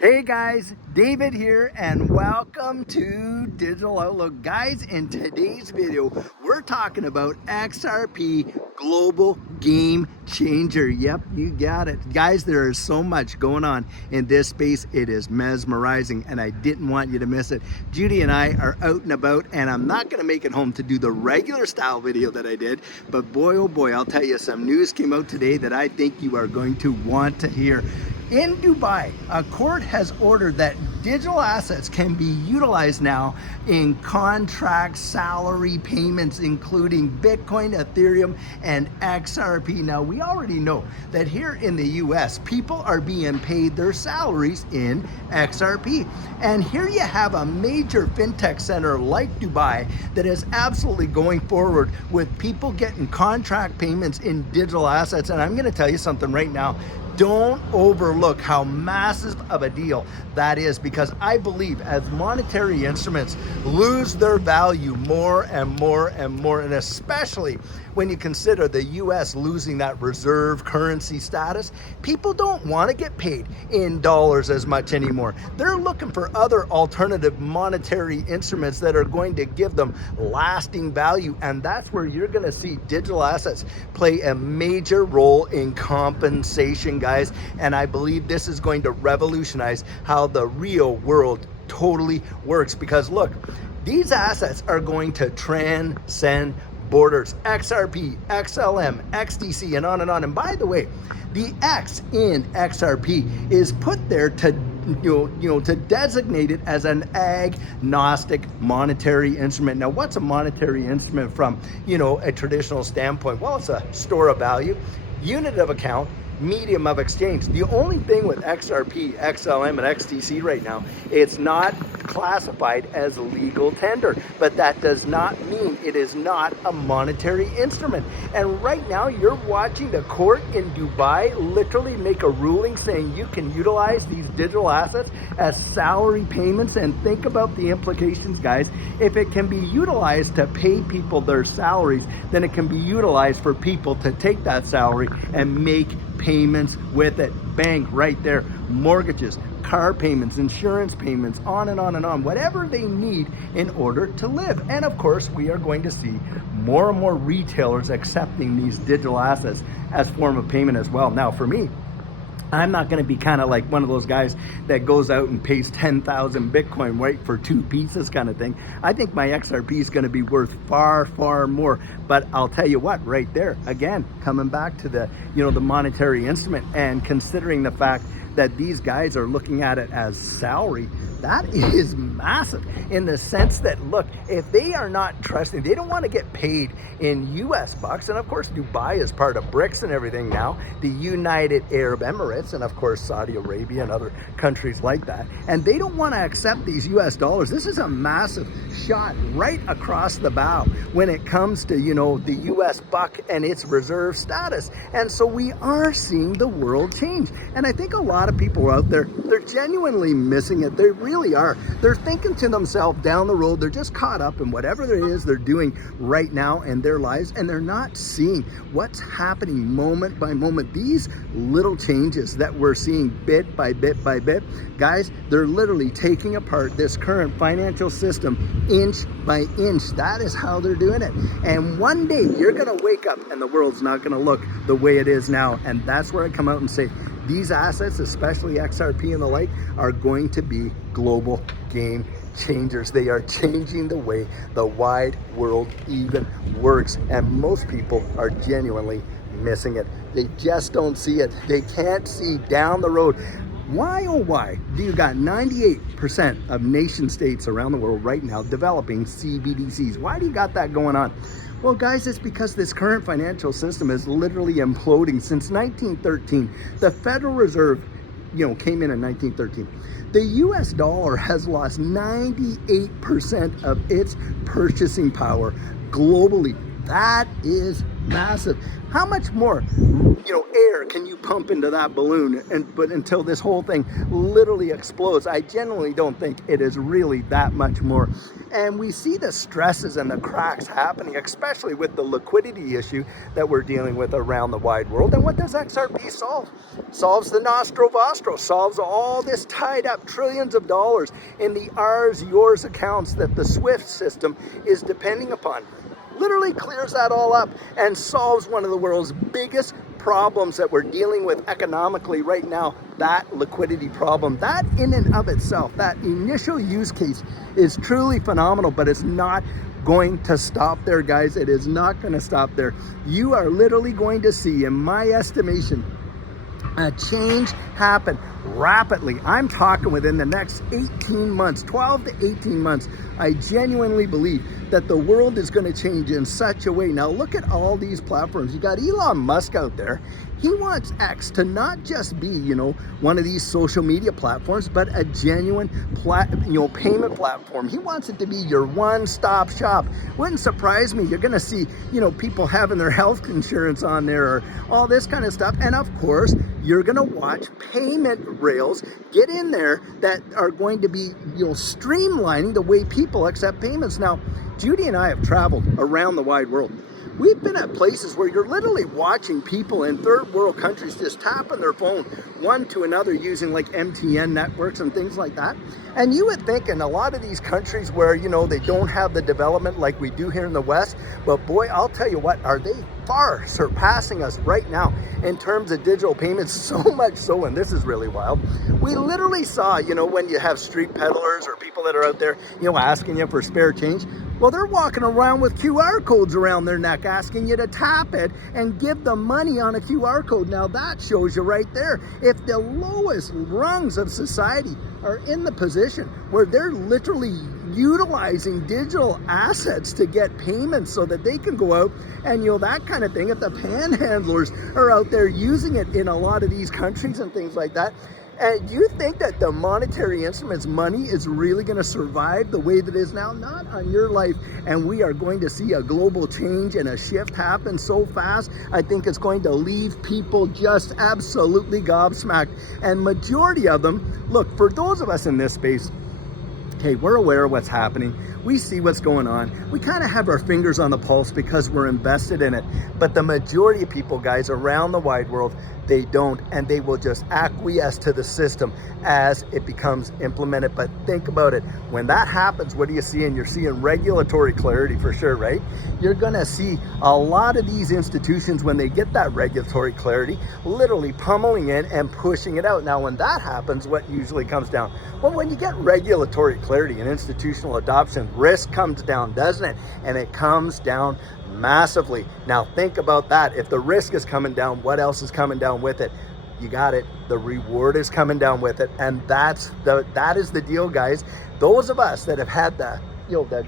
Hey guys, David here and welcome to Digital Outlook. Guys, in today's video, we're talking about XRP Global Game Changer. Yep, you got it. Guys, there is so much going on in this space. It is mesmerizing and I didn't want you to miss it. Judy and I are out and about and I'm not going to make it home to do the regular style video that I did, but boy, oh boy, I'll tell you, some news came out today that I think you are going to want to hear. In Dubai, a court has ordered that digital assets can be utilized now in contract salary payments, including Bitcoin, Ethereum, and XRP. Now, we already know that here in the US, people are being paid their salaries in XRP. And here you have a major fintech center like Dubai that is absolutely going forward with people getting contract payments in digital assets. And I'm going to tell you something right now. Don't overlook how massive of a deal that is, because I believe as monetary instruments lose their value more and more and more, and especially when you consider the US losing that reserve currency status, people don't want to get paid in dollars as much anymore. They're looking for other alternative monetary instruments that are going to give them lasting value, and that's where you're going to see digital assets play a major role in compensation, guys. And I believe this is going to revolutionize how the real world totally works, because look, these assets are going to transcend borders. XRP, XLM, XDC, and on and on. And by the way, the X in XRP is put there to to designate it as an agnostic monetary instrument. Now, what's a monetary instrument from a traditional standpoint? Well, it's a store of value, unit of account, medium of exchange. The only thing with XRP, XLM, and XDC right now, it's not classified as legal tender, but that does not mean it is not a monetary instrument. And right now you're watching the court in Dubai literally make a ruling saying you can utilize these digital assets as salary payments. And think about the implications, guys. If it can be utilized to pay people their salaries, then it can be utilized for people to take that salary and make payments with it. Bang, right there. Mortgages, car payments, insurance payments, on and on and on, whatever they need in order to live. And of course, we are going to see more and more retailers accepting these digital assets as form of payment as well. Now, for me, I'm not going to be kind of like one of those guys that goes out and pays 10,000 Bitcoin, right, for 2 pizzas kind of thing. I think my XRP is going to be worth far, far more. But I'll tell you what, right there, again, coming back to the, the monetary instrument and considering the fact that these guys are looking at it as salary, that is massive in the sense that, look, if they are not trusting, they don't want to get paid in US bucks. And of course, Dubai is part of BRICS and everything now, the United Arab Emirates, and of course, Saudi Arabia and other countries like that. And they don't want to accept these US dollars. This is a massive shot right across the bow when it comes to, the US buck and its reserve status. And so we are seeing the world change. And I think a lot of people out there, they're genuinely missing it. They really are. They're thinking to themselves down the road, they're just caught up in whatever it is they're doing right now in their lives, and they're not seeing what's happening moment by moment. These little changes that we're seeing bit by bit by bit, guys, they're literally taking apart this current financial system inch by inch. That is how they're doing it. And one day you're going to wake up and the world's not going to look the way it is now. And that's where I come out and say, these assets, especially XRP and the like, are going to be global game changers. They are changing the way the wide world even works. And most people are genuinely missing it. They just don't see it. They can't see down the road. Why, oh why, do you got 98% of nation states around the world right now developing CBDCs? Why do you got that going on? Well, guys, it's because this current financial system is literally imploding. Since 1913, the Federal Reserve, came in 1913. The US dollar has lost 98% of its purchasing power globally. That is massive. How much more, air can you pump into that balloon but until this whole thing literally explodes? I genuinely don't think it is really that much more. And we see the stresses and the cracks happening, especially with the liquidity issue that we're dealing with around the wide world. And what does XRP solve? Solves the nostro vostro, solves all this tied up trillions of dollars in the ours, yours accounts that the SWIFT system is depending upon. Literally clears that all up and solves one of the world's biggest problems that we're dealing with economically right now, that liquidity problem. That in and of itself, that initial use case is truly phenomenal, but it's not going to stop there, guys. It is not going to stop there. You are literally going to see, in my estimation, a change happen rapidly. I'm talking within the next 18 months, 12 to 18 months. I genuinely believe that the world is going to change in such a way. Now look at all these platforms. You got Elon Musk out there. He wants X to not just be, one of these social media platforms, but a genuine payment platform. He wants it to be your one-stop shop. Wouldn't surprise me. You're going to see, people having their health insurance on there or all this kind of stuff. And of course, you're going to watch payment rails get in there that are going to be, streamlining the way people accept payments. Now, Judy and I have traveled around the wide world. We've been at places where you're literally watching people in third world countries just tapping their phone one to another using like MTN networks and things like that. And you would think in a lot of these countries where, they don't have the development like we do here in the West, but boy, I'll tell you what, are they far surpassing us right now in terms of digital payments, so much so, and this is really wild. We literally saw, when you have street peddlers or people that are out there, asking you for spare change. Well, they're walking around with QR codes around their neck asking you to tap it and give them money on a QR code. Now that shows you right there, if the lowest rungs of society are in the position where they're literally utilizing digital assets to get payments so that they can go out and that kind of thing, if the panhandlers are out there using it in a lot of these countries and things like that, and you think that the monetary instruments, money, is really going to survive the way that it is now? Not on your life. And we are going to see a global change and a shift happen so fast. I think it's going to leave people just absolutely gobsmacked. And majority of them, look, for those of us in this space, okay, we're aware of what's happening. We see what's going on. We kind of have our fingers on the pulse because we're invested in it. But the majority of people, guys, around the wide world, they don't, and they will just acquiesce to the system as it becomes implemented. But think about it. When that happens, what do you see? And you're seeing regulatory clarity for sure, right? You're going to see a lot of these institutions, when they get that regulatory clarity, literally pummeling in and pushing it out. Now, when that happens, what usually comes down? Well, when you get regulatory clarity and institutional adoption, risk comes down, doesn't it? And it comes down massively. Now think about that. If the risk is coming down, what else is coming down with it? You got it. The reward is coming down with it. And that is the deal, guys. Those of us that have had the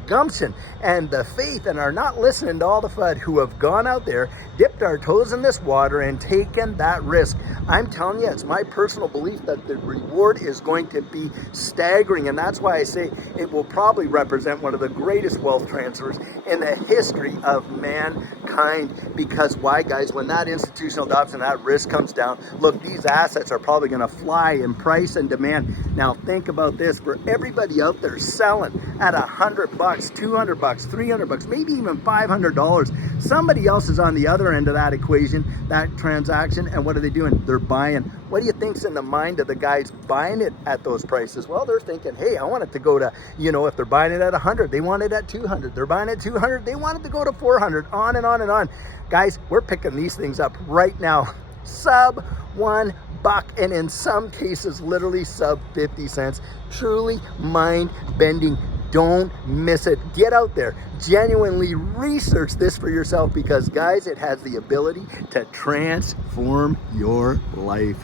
gumption and the faith and are not listening to all the FUD who have gone out there, dipped our toes in this water and taken that risk. I'm telling you, it's my personal belief that the reward is going to be staggering. And that's why I say it will probably represent one of the greatest wealth transfers in the history of mankind. Because why, guys? When that institutional adoption, that risk comes down, look, these assets are probably going to fly in price and demand. Now think about this. For everybody out there selling at $100, $200, $300, maybe even $500, somebody else is on the other end of that equation, that transaction, and what are they doing? They're buying. What do you think's in the mind of the guys buying it at those prices? Well, they're thinking, hey, I want it to go to, if they're buying it at 100, they want it at 200. They're buying it at 200, they want it to go to 400, on and on and on. Guys, we're picking these things up right now. Sub $1, and in some cases, literally sub 50 cents. Truly mind-bending. Don't miss it. Get out there. Genuinely research this for yourself because, guys, it has the ability to transform your life.